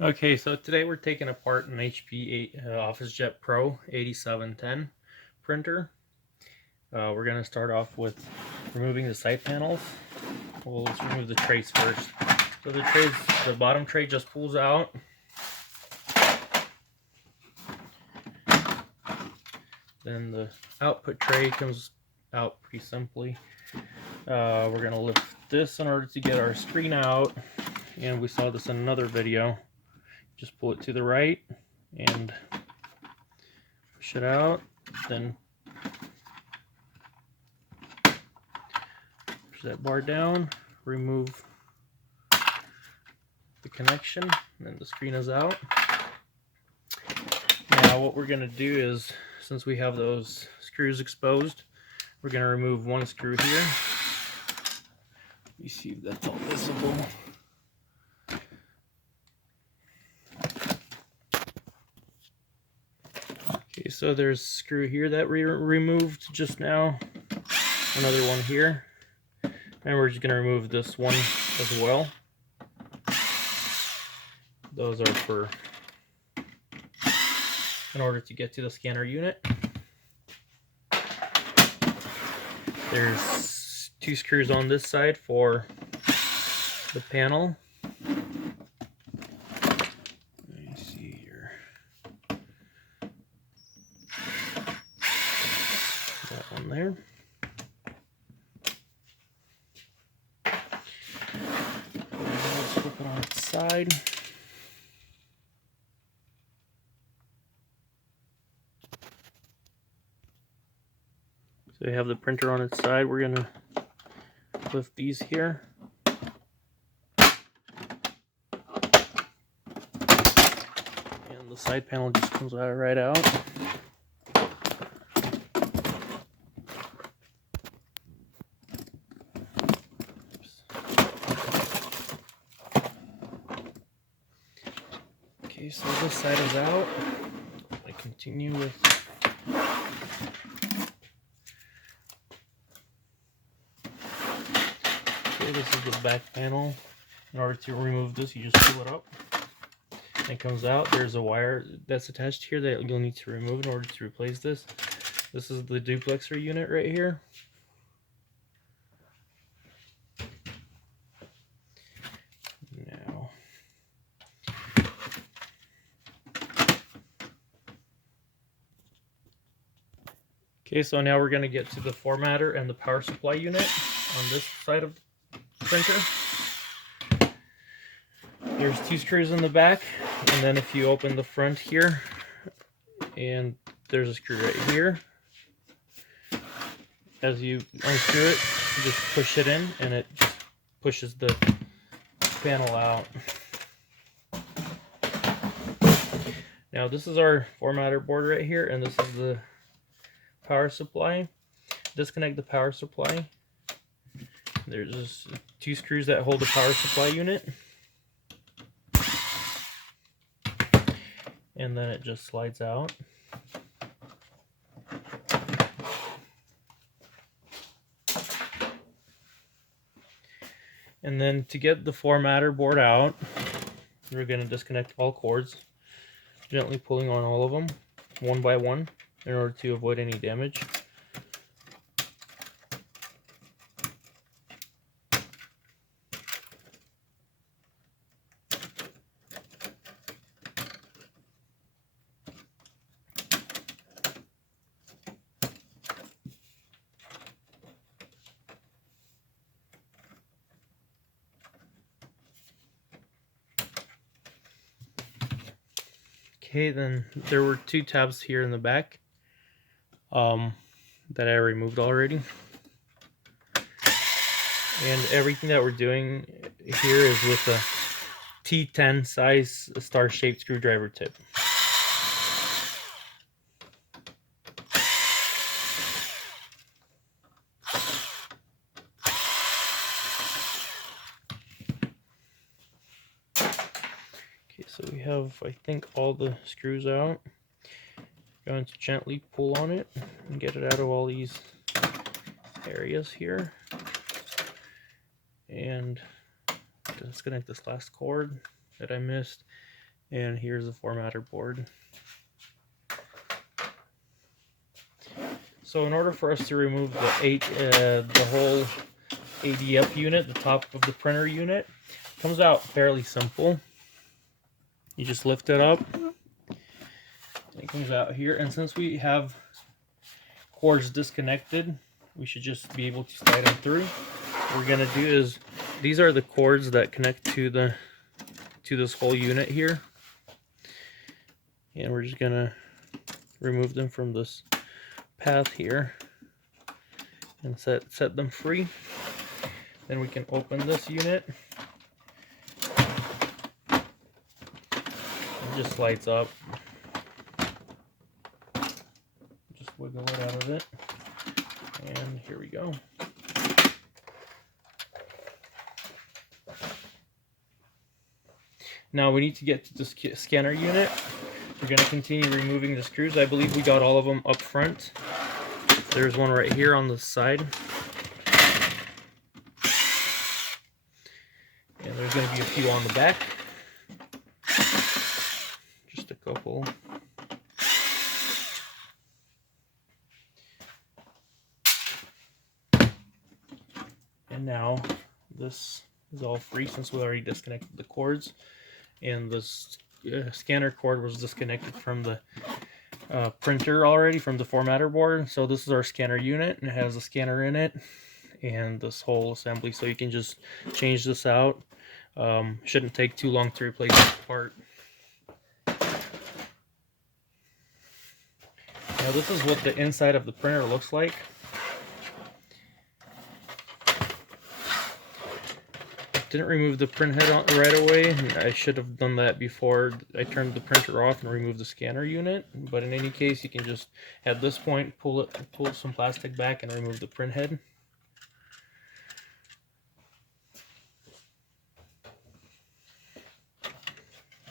Okay, so today we're taking apart an HP Officejet Pro 8710 printer. We're going to start off with removing the side panels. Well, let's remove the trays first. So the bottom tray just pulls out. Then the output tray comes out pretty simply. We're going to lift this in order to get our screen out. And we saw this in another video. Just pull it to the right and push it out. Then push that bar down, remove the connection, and then the screen is out. Now what we're going to do is, since we have those screws exposed, we're going to remove one screw here. Let me see if that's all visible. Okay, so there's a screw here that we removed just now, another one here, and we're just going to remove this one as well. Those are for in order to get to the scanner unit. There's two screws on this side for the panel. Let me see here. That one there. Let's flip it on its side. So we have the printer on its side. We're going to lift these here. And the side panel just comes right out. Okay, so this side is out. I continue with this is the back panel. In order to remove this, you just pull it up. It comes out. There's a wire that's attached here that you'll need to remove in order to replace this. This is the duplexer unit right here. Now, okay, so now we're going to get to the formatter and the power supply unit on this side of the printer. There's two screws in the back, and then if you open the front here, and there's a screw right here. As you unscrew it, you just push it in, and it just pushes the panel out. Now this is our formatter board right here, and this is the power supply. Disconnect the power supply. There's just two screws that hold the power supply unit. And then it just slides out. And then to get the formatter board out, we're going to disconnect all cords, gently pulling on all of them one by one in order to avoid any damage. Okay, then there were two tabs here in the back that I removed already. And everything that we're doing here is with a T10 size star-shaped screwdriver tip. So we have, I think, all the screws out. Going to gently pull on it and get it out of all these areas here. And disconnect this last cord that I missed. And here's the formatter board. So in order for us to remove the whole ADF unit, the top of the printer unit, comes out fairly simple. You just lift it up, it comes out here, and since we have cords disconnected, we should just be able to slide them through. What we're gonna do is, these are the cords that connect to this whole unit here, and we're just gonna remove them from this path here and set them free. Then we can open this unit. It just slides up. Just wiggle it out of it. And here we go. Now we need to get to the scanner unit. We're going to continue removing the screws. I believe we got all of them up front. There's one right here on the side. And there's going to be a few on the back. Just a couple. And now this is all free since we already disconnected the cords. And this scanner cord was disconnected from the printer already, from the formatter board. So this is our scanner unit, and it has a scanner in it and this whole assembly, so you can just change this out. Shouldn't take too long to replace this part. Now this is what the inside of the printer looks like. Didn't remove the print head right away. I should have done that before I turned the printer off and removed the scanner unit. But in any case, you can just at this point pull some plastic back and remove the print head.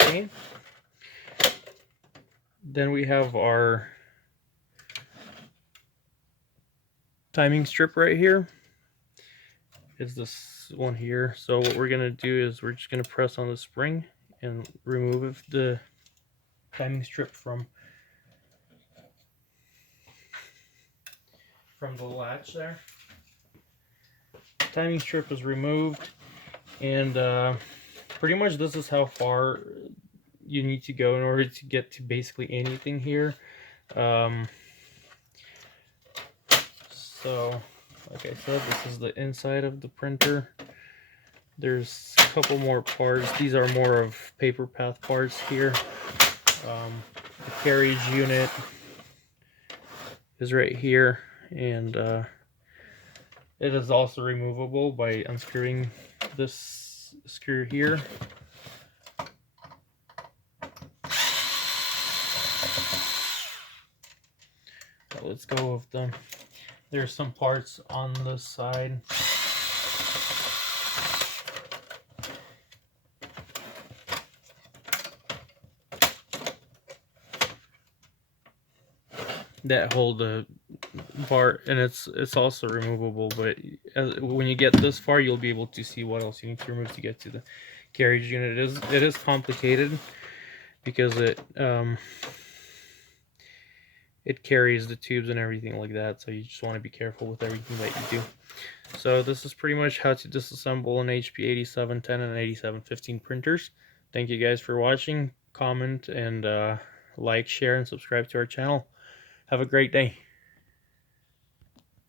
Okay. Then we have our timing strip right here. Is this one here. So what we're gonna do is we're just gonna press on the spring and remove the timing strip from the latch there. Timing strip is removed, and pretty much this is how far you need to go in order to get to basically anything here. So like I said, this is the inside of the printer. There's a couple more parts. These are more of paper path parts here. The carriage unit is right here, and it is also removable by unscrewing this screw here. So let's go with them. There's some parts on this side. That hold the bar, and it's also removable, but when you get this far, you'll be able to see what else you need to remove to get to the carriage unit. It is complicated because it carries the tubes and everything like that, so you just want to be careful with everything that you do. So this is pretty much how to disassemble an HP 8710 and 8715 printers. Thank you guys for watching. Comment and like, share, and subscribe to our channel. Have a great day.